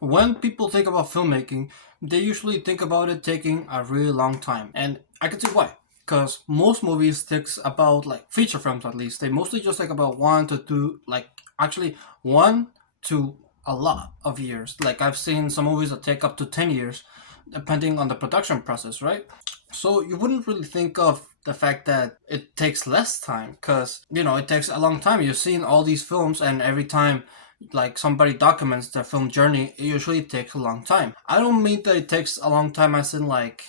When people think about filmmaking, they usually think about it taking a really long time. And I can see why. Because most movies takes about, like, feature films at least, they mostly just take about 1 to 2, like, actually 1 to a lot of years. Like, I've seen some movies that take up to 10 years, depending on the production process, right? So you wouldn't really think of the fact that it takes less time because, it takes a long time. You've seen all these films, and every time like somebody documents their film journey, it usually takes a long time. I don't mean that it takes a long time as in, like,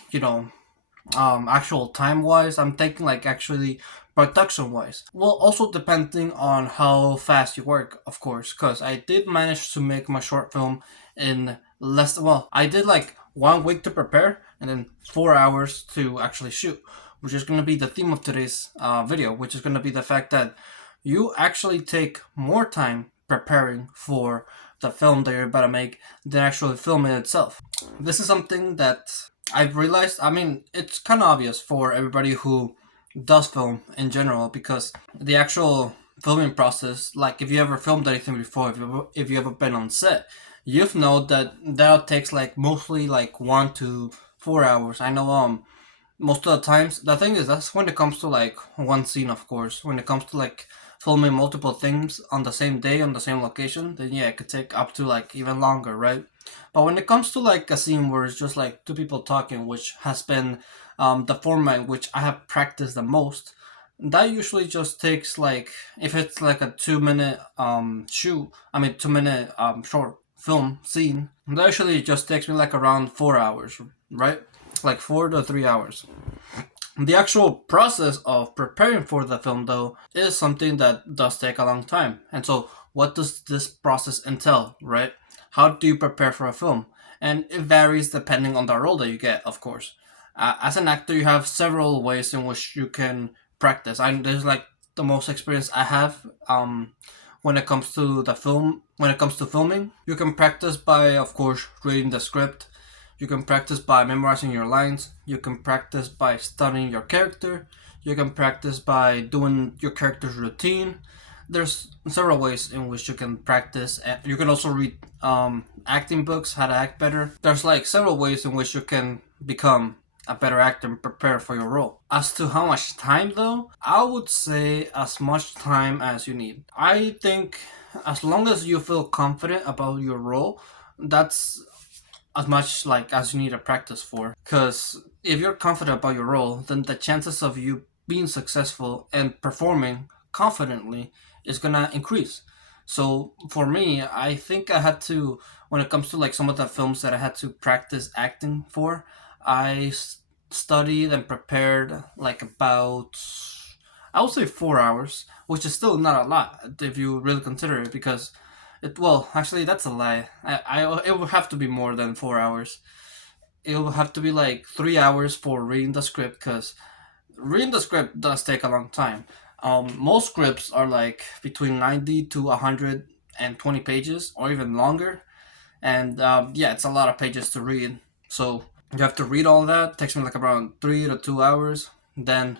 actual time wise. I'm thinking like actually production wise. Well, also depending on how fast you work, of course, because I did manage to make my short film in less. Well, I did like 1 week to prepare and then 4 hours to actually shoot, which is going to be the theme of today's video, which is going to be the fact that you actually take more time preparing for the film that you're about to make than actually filming itself. This is something that I've realized. I mean, it's kind of obvious for everybody who does film in general because the actual filming process, like if you ever filmed anything before, if you ever been on set, you've known that takes like mostly like 1 to 4 hours. I know most of the times the thing is that's when it comes to like one scene, of course. When it comes to like filming multiple things on the same day on the same location, then yeah, it could take up to like even longer, right? But when it comes to like a scene where it's just like two people talking, which has been the format which I have practiced the most, that usually just takes like, if it's like a 2 minute shoot, I mean 2 minute short film scene, that usually just takes me like around 4 hours, right? Like 4 to 3 hours. The actual process of preparing for the film, though, is something that does take a long time. And so, what does this process entail, right? How do you prepare for a film? And it varies depending on the role that you get, of course. As an actor, you have several ways in which you can practice. There's like the most experience I have when it comes to the film. When it comes to filming, you can practice by, of course, reading the script. You can practice by memorizing your lines. You can practice by studying your character. You can practice by doing your character's routine. There's several ways in which you can practice. You can also read acting books, how to act better. There's like several ways in which you can become a better actor and prepare for your role. As to how much time, though, I would say as much time as you need. I think as long as you feel confident about your role, that's as much like as you need to practice for. Because if you're confident about your role, then the chances of you being successful and performing confidently is gonna increase. So for me, I think I had to, when it comes to like some of the films that I had to practice acting for, I studied and prepared like about, I would say 4 hours, which is still not a lot if you really consider it, because well, actually, that's a lie. It would have to be more than 4 hours. It would have to be like 3 hours for reading the script, because reading the script does take a long time. Most scripts are like between 90 to 120 pages or even longer, and yeah, it's a lot of pages to read. So you have to read all that. It takes me like around 3 to 2 hours. Then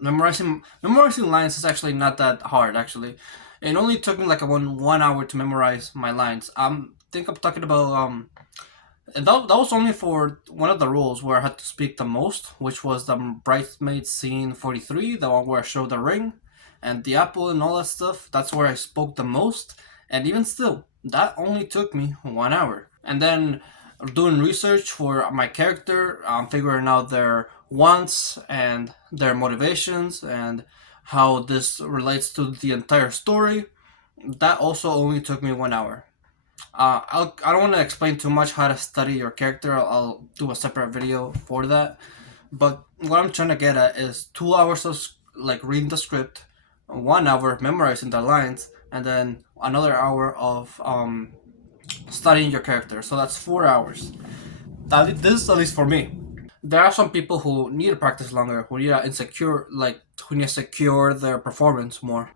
memorizing lines is actually not that hard. Actually, it only took me like a one hour to memorize my lines. Think I'm talking about that was only for one of the roles where I had to speak the most, which was the bridesmaid scene 43, the one where I showed the ring and the apple and all that stuff. That's where I spoke the most, and even still, that only took me 1 hour. And then doing research for my character, figuring out their wants and their motivations and how this relates to the entire story. That also only took me 1 hour. I don't want to explain too much how to study your character. I'll do a separate video for that. But what I'm trying to get at is 2 hours of like reading the script, 1 hour memorizing the lines, and then another hour of studying your character. So that's 4 hours. This is at least for me. There are some people who need to practice longer, who need to insecure, like who need to secure their performance more.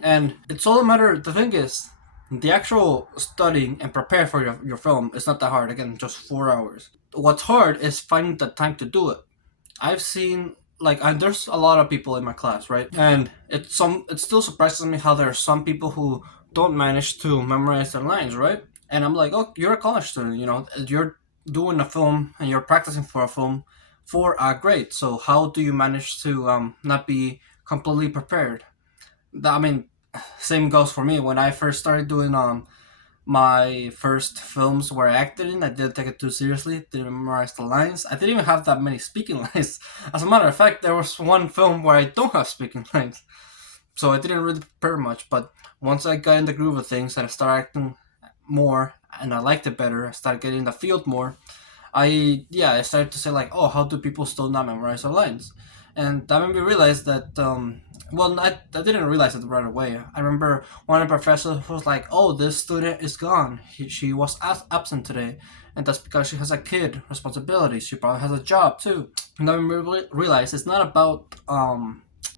And it's all a matter. The thing is, the actual studying and prepare for your film is not that hard. Again, just 4 hours. What's hard is finding the time to do it. I've seen like there's a lot of people in my class, right? And it still surprises me how there are some people who don't manage to memorize their lines, right? And I'm like, oh, you're a college student, you're doing a film and you're practicing for a film for a grade. So how do you manage to not be completely prepared? I mean, same goes for me. When I first started doing my first films where I acted in, I didn't take it too seriously. Didn't memorize the lines. I didn't even have that many speaking lines. As a matter of fact, there was one film where I don't have speaking lines, so I didn't really prepare much. But once I got in the groove of things and I started acting more and I liked it better, I started getting in the field more. I started to say like, oh, how do people still not memorize their lines? And that made me realize that well, I didn't realize it right away. I remember one of the professors was like, oh, this student is gone. She was absent today, and that's because she has a kid responsibility. She probably has a job too. And then we realized it's not about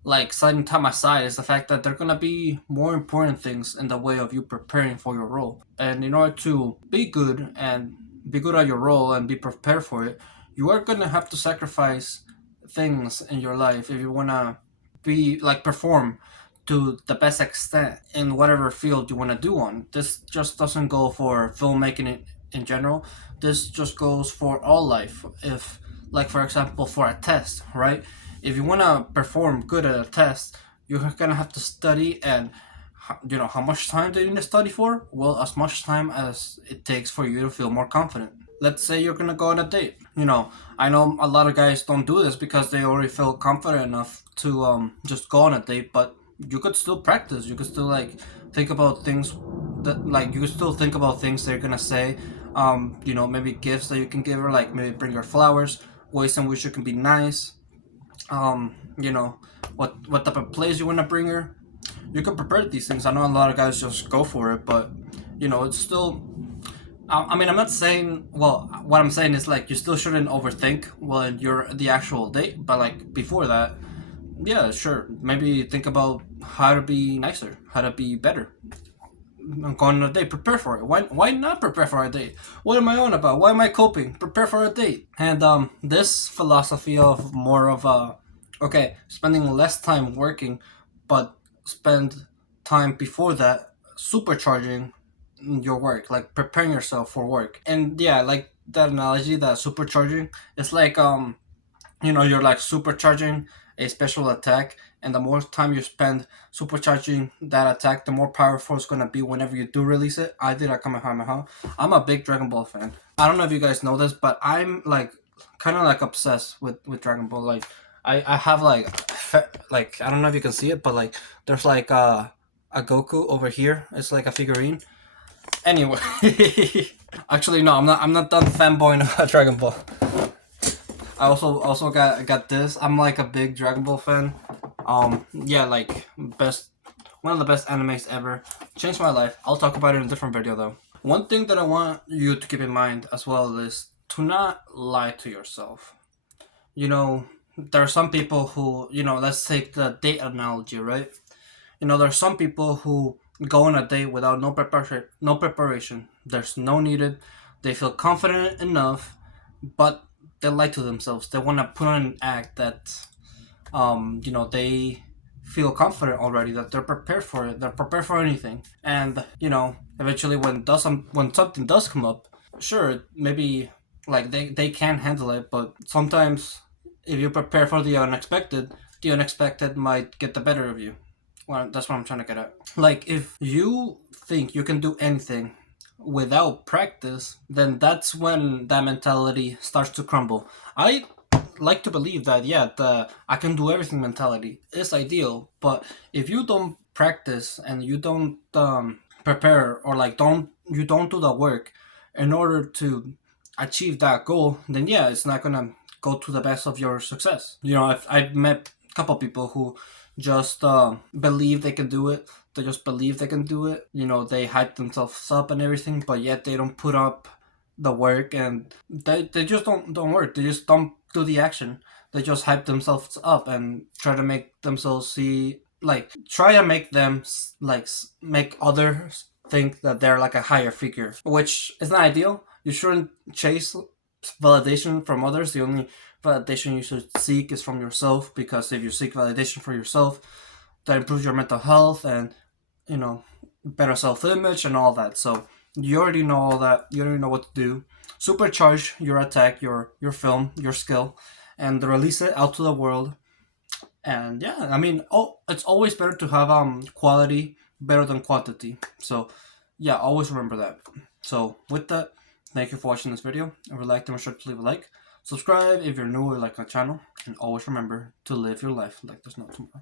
like setting time aside. It's the fact that there are gonna be more important things in the way of you preparing for your role. And in order to be good at your role and be prepared for it, you are gonna have to sacrifice things in your life if you wanna be like perform to the best extent in whatever field you want to do on. This just doesn't go for filmmaking in general. This just goes for all life. If, like, for example, for a test, right? If you want to perform good at a test, you're gonna have to study, and how much time do you need to study for? Well, as much time as it takes for you to feel more confident. Let's say you're gonna go on a date. I know a lot of guys don't do this because they already feel confident enough to just go on a date, but you could still practice. You could still like think about things that like you could still think about things they're gonna say. Maybe gifts that you can give her, like maybe bring her flowers, ways in which you can be nice. Um, you know, what type of plays you wanna bring her. You can prepare these things. I know a lot of guys just go for it, but it's still. I mean, I'm not saying. Well, what I'm saying is like you still shouldn't overthink when you're the actual date, but like before that, yeah, sure. Maybe think about how to be nicer, how to be better. I'm going on a date. Prepare for it. Why not prepare for a date? What am I on about? Why am I coping? Prepare for a date. And this philosophy of more of okay, spending less time working, but spend time before that supercharging your work, like preparing yourself for work. And yeah, like that analogy, that supercharging, it's like you're like supercharging a special attack, and the more time you spend supercharging that attack, the more powerful it's gonna be whenever you do release it. I did a Kamehameha. I'm a big Dragon Ball fan. I don't know if you guys know this, but I'm like kind of like obsessed with Dragon Ball. Like I have like I don't know if you can see it, but like there's like a Goku over here. It's like a figurine. Anyway, actually no, I'm not done fanboying about Dragon Ball. I also got this. I'm like a big Dragon Ball fan. Yeah, like best one of the best animes ever. Changed my life. I'll talk about it in a different video though. One thing that I want you to keep in mind as well is to not lie to yourself. There are some people who, let's take the date analogy, right? There are some people who go on a date without no preparation. There's no needed. They feel confident enough, but they lie to themselves. They want to put on an act that, they feel confident already, that they're prepared for it. They're prepared for anything. And eventually, when something does come up, sure, maybe like they can handle it, but sometimes if you prepare for the unexpected might get the better of you. Well, that's what I'm trying to get at. Like, if you think you can do anything without practice, then that's when that mentality starts to crumble. I like to believe that, yeah, the I can do everything mentality is ideal, but if you don't practice and you don't prepare, or like you don't do the work in order to achieve that goal, then yeah, it's not gonna go to the best of your success. I've met a couple people who just believe they can do it. They just believe they can do it. They hype themselves up and everything, but yet they don't put up the work, and they just don't work. They just don't do the action. They just hype themselves up and try to make themselves try to make them make others think that they're like a higher figure, which is not ideal. You shouldn't chase validation from others. The only validation you should seek is from yourself, because if you seek validation for yourself, that improves your mental health and better self-image and all that. So You already know all that. You already know what to do. Supercharge your attack, your film, your skill, and release it out to the world. And yeah, I mean, it's always better to have quality better than quantity. So yeah, always remember that. So with that, thank you for watching this video. If you liked it, make sure to leave a like. Subscribe if you're new or like our channel, and always remember to live your life like there's no tomorrow.